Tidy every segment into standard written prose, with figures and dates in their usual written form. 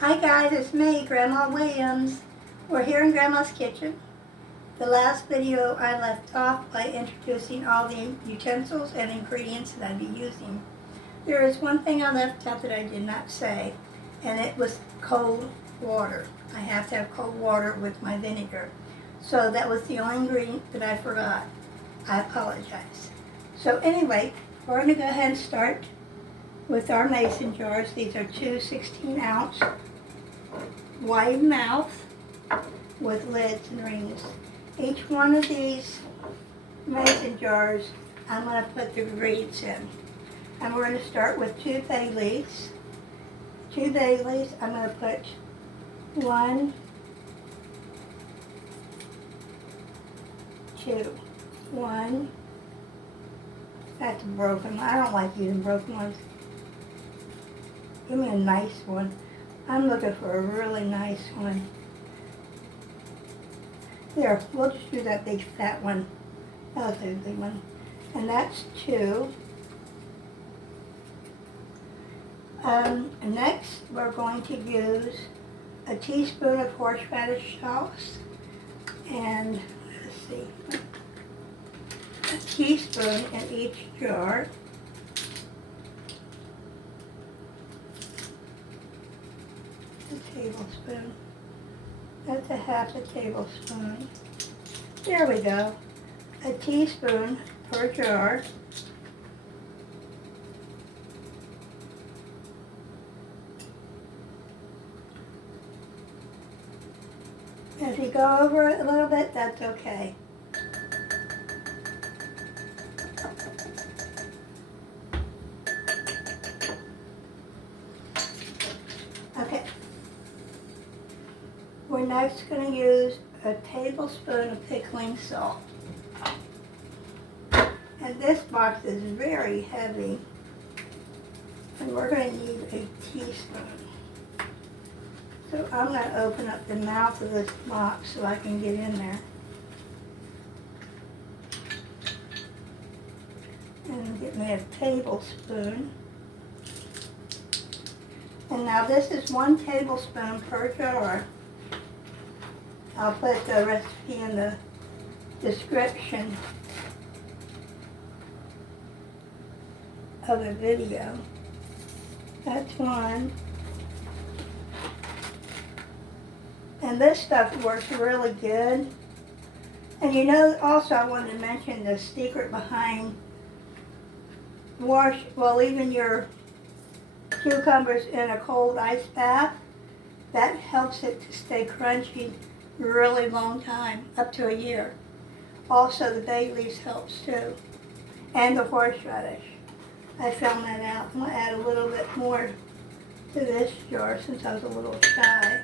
Hi guys, it's me, Grandma Williams. We're here in Grandma's kitchen. The last video I left off by introducing all the utensils and ingredients that I'd be using. There is one thing I left out that I did not say, and it was cold water. I have to have cold water with my vinegar. So that was the only ingredient that I forgot. I apologize. So anyway, we're going to go ahead and start with our mason jars. These are two 16-ounce wide mouth with lids and rings. Each one of these mason jars, I'm going to put the ingredients in. And we're going to start with 2 bay leaves. 2 bay leaves, I'm going to put 1, 2, 1. That's a broken one. I don't like using broken ones. Give me a nice one. I'm looking for a really nice one. Here, we'll just do that big fat one. That was a big one. And that's 2. Next, we're going to use a teaspoon of horseradish sauce. And, let's see, a teaspoon in each jar. A tablespoon. That's a half a tablespoon. There we go. A teaspoon per jar. If you go over it a little bit, that's okay. Okay. We're next going to use a tablespoon of pickling salt. And this box is very heavy. And we're going to need a teaspoon. So I'm going to open up the mouth of this box so I can get in there. And get me a tablespoon. And now this is 1 tablespoon per jar. I'll put the recipe in the description of the video. That's 1. And this stuff works really good. And you know, also I wanted to mention the secret behind leaving your cucumbers in a cold ice bath. That helps it to stay crunchy really long time, up to a year. Also the bay leaves helps too. And the horseradish. I found that out. I'm going to add a little bit more to this jar since I was a little shy.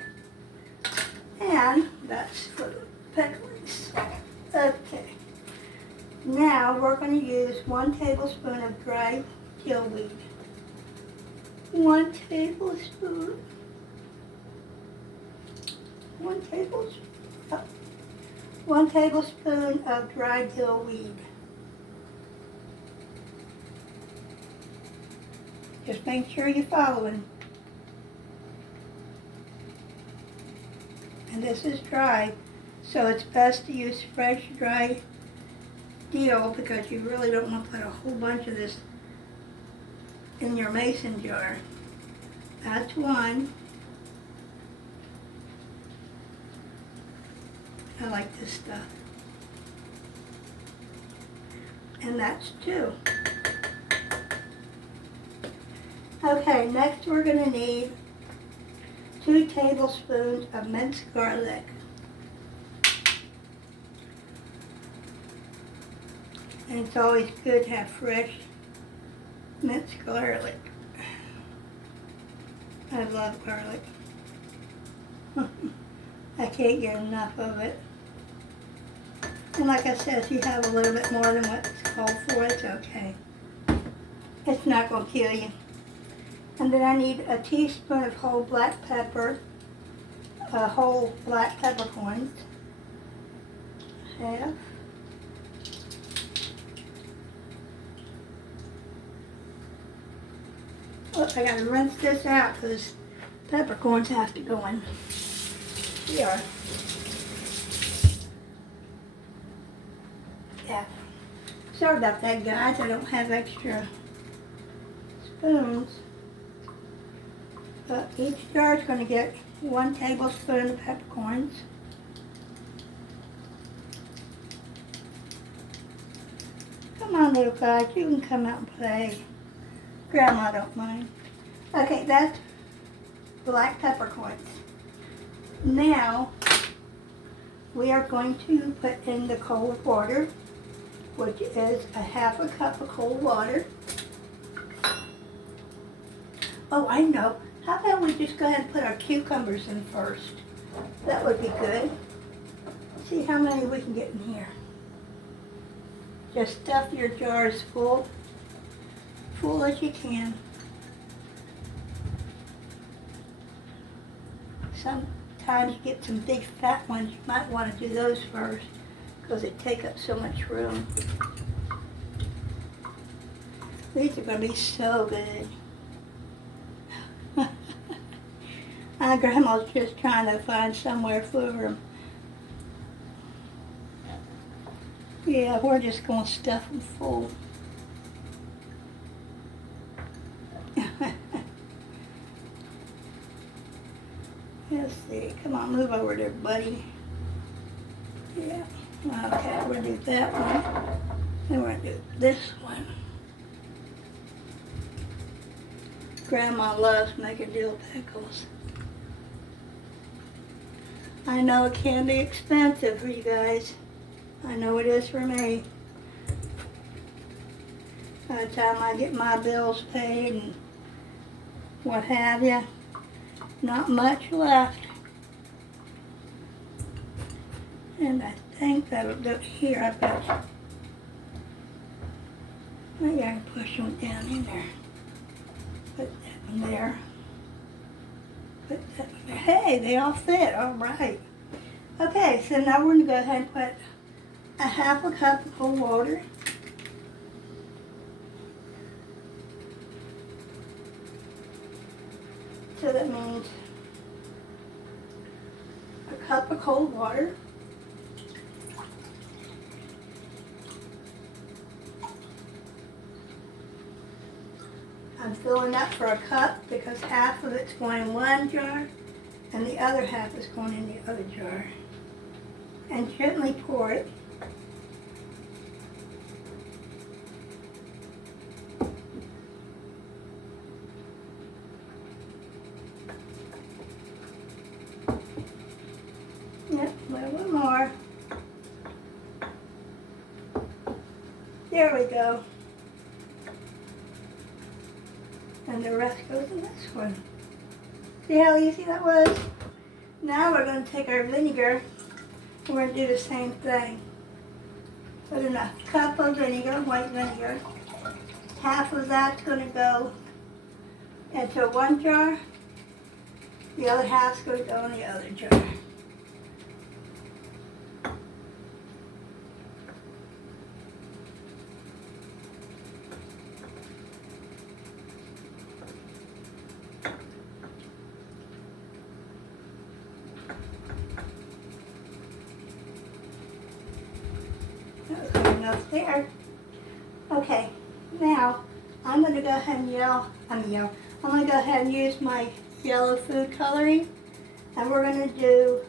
And that's for the pickles. Okay. Now we're going to use 1 tablespoon of dry dill weed. 1 tablespoon. 1 tablespoon. 1 tablespoon of dry dill weed. Just make sure you're following. And this is dry, so it's best to use fresh, dry dill because you really don't want to put a whole bunch of this in your mason jar. That's 1. I like this stuff. And that's 2. Okay, next we're going to need 2 tablespoons of minced garlic. And it's always good to have fresh minced garlic. I love garlic. I can't get enough of it. And like I said, if you have a little bit more than what's called for, it's okay. It's not going to kill you. And then I need a teaspoon of whole black pepper, whole black peppercorns, half. Oh, I gotta rinse this out because Peppercorns have to go in. Here. Yeah. Sorry about that, guys. I don't have extra spoons. But each jar is going to get 1 tablespoon of peppercorns. Come on, little guys. You can come out and play. Grandma don't mind. Okay, that's black peppercorns. Now, we are going to put in the cold water, which is a 1/2 cup of cold water. Oh, I know. How about we just go ahead and put our cucumbers in first? That would be good. See how many we can get in here. Just stuff your jars full as you can. Sometimes you get some big fat ones, you might want to do those first because they take up so much room. These are going to be so good. My grandma's just trying to find somewhere for them. Yeah, we're just going to stuff them full. Let's see. Come on, move over there, buddy. Yeah. Okay, we're going to do that one. Then we're going to do this one. Grandma loves making dill pickles. I know it can be expensive for you guys. I know it is for me. By the time I get my bills paid and what have you, not much left. And I think that'll do it here. I bet. Maybe I can push one down in there. Put that one there. Put that one there. Hey, they all fit. All right. Okay, so now we're going to go ahead and put a 1/2 cup of cold water. So that means a cup of cold water. I'm filling up for a cup because 1/2 of it's going in one jar and the other 1/2 is going in the other jar. And gently pour it. Yep, a little bit more. There we go. And the rest goes in this one. See how easy that was? Now we're going to take our vinegar and we're going to do the same thing. Put in a cup of vinegar, white vinegar. 1/2 of that's going to go into one jar. The other 1/2's going to go in the other jar. That was good enough there. Okay, now I'm going to go ahead and I'm going to go ahead and use my yellow food coloring, and we're going to do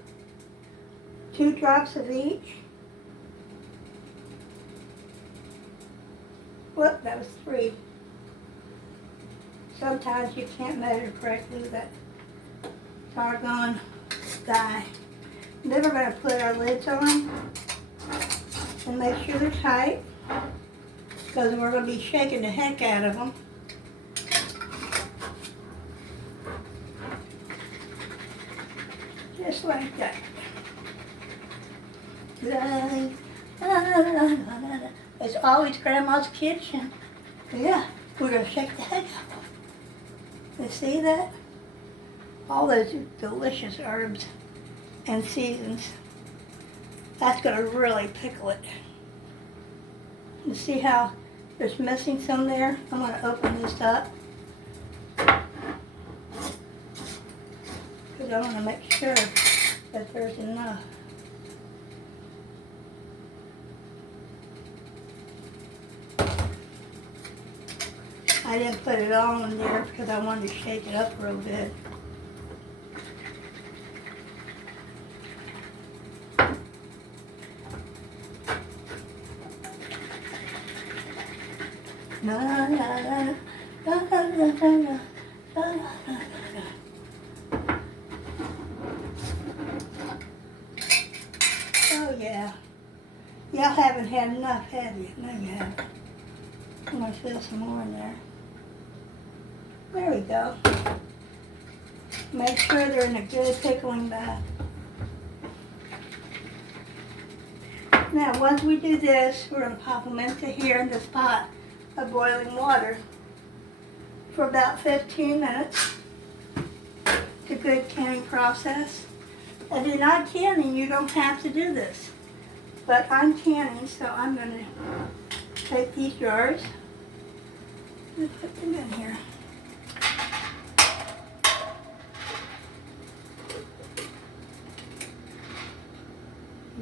2 drops of each. Whoop, that was 3. Sometimes you can't measure correctly with that doggone dye. Then we're going to put our lids on and make sure they're tight because we're going to be shaking the heck out of them. Just like that. It's always Grandma's kitchen. Yeah, we're going to shake the heck out of them. You see that? All those delicious herbs and seasons. That's going to really pickle it. You see how there's missing some there? I'm going to open this up. because I want to make sure that there's enough. I didn't put it all in there because I wanted to shake it up real good. La la la la la la la la la. Oh yeah. Y'all haven't had enough, have you? No, you haven't. I'm going to fill some more in there. There we go. Make sure they're in a good pickling bath. Now, once we do this, we're going to pop them into here in this pot of boiling water for about 15 minutes. It's a good canning process. If you're not canning, you don't have to do this. But I'm canning, so I'm going to take these jars and put them in here.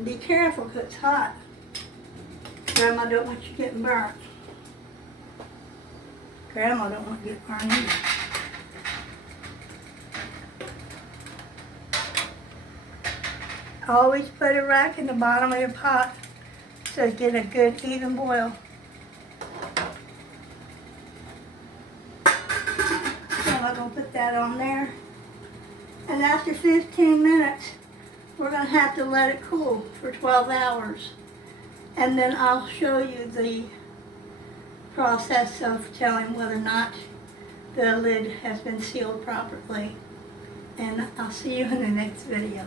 Be careful because it's hot. Grandma don't want you getting burnt. Grandma don't want to get burned either. Always put a rack in the bottom of your pot so you get a good even boil. So I'm going to put that on there. And after 15 minutes, we're going to have to let it cool for 12 hours. And then I'll show you the process of telling whether or not the lid has been sealed properly. And I'll see you in the next video.